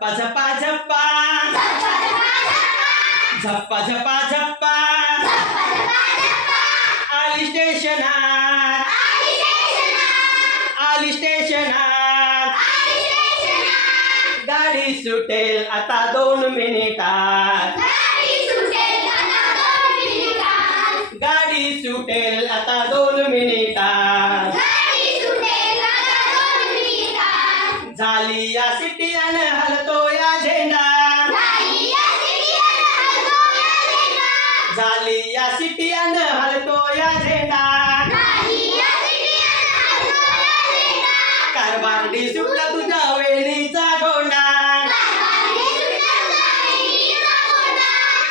झप्पा झप्पा झप्पा. झप्पा झप्पा झप्पा. आली स्टेशनात. आली स्टेशनात. गाडी सुटेल आता दोन मिनिटात. गाडी सुटेल आता दोन मिनिटात. झाली या सिटी झाली या सिटी आणि हलतो या झेंडा कारभारडी सुटला तुझ्या वेणीचा गोंडा.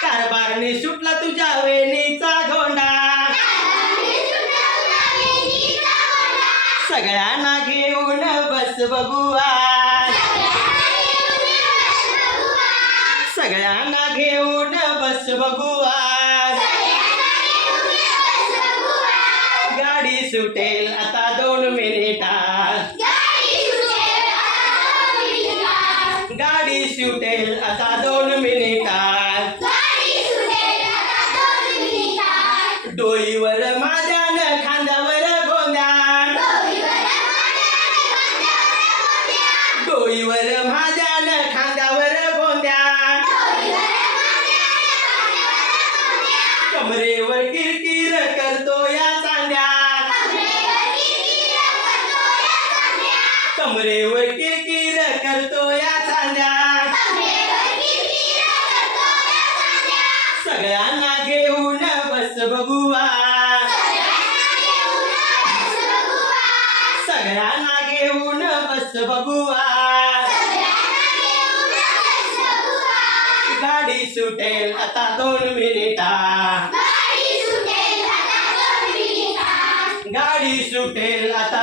कारभारने सुटला तुझ्या वेणीचा गोंडा. सगळ्यांना घेऊन बस बघूया सगळ्यांना घेऊन बस बघूया सुटेल. आता दोन मिनिटात. गाडी सुटेल आता दोन मिनिटात. बघूया सगळ्यांना घेऊन बस बघूया. गाडी सुटेल आता दोन मिनिटात. गाडी सुटेल आता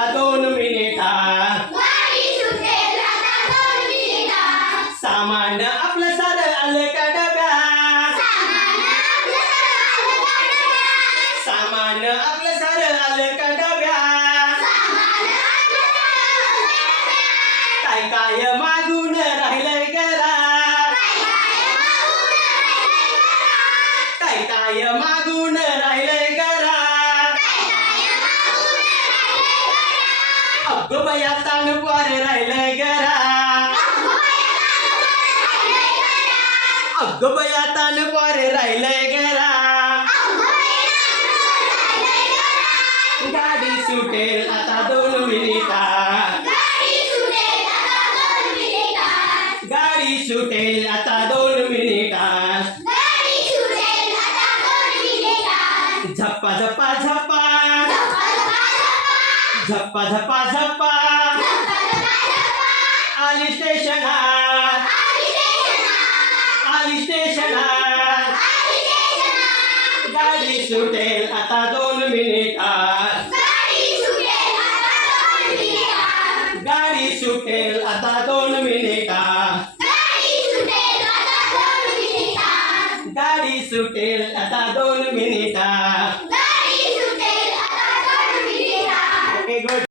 काय मागून राहिलंय घरात अगं बया ताण पार राहिलंय घरात अगं बया ताण पार राहिलंय घरात गाडी सुटेल आता दोन मिनिटात. गाडी सुटेल आता झप्पा झप्पा झप्पा. झप्पा झप्पा झप्पा. आली स्टेशनात आली स्टेशनात गाडी सुटेल आता दोन मिनिटात. गाडी सुटेल आता Tadi sukil asa dol minita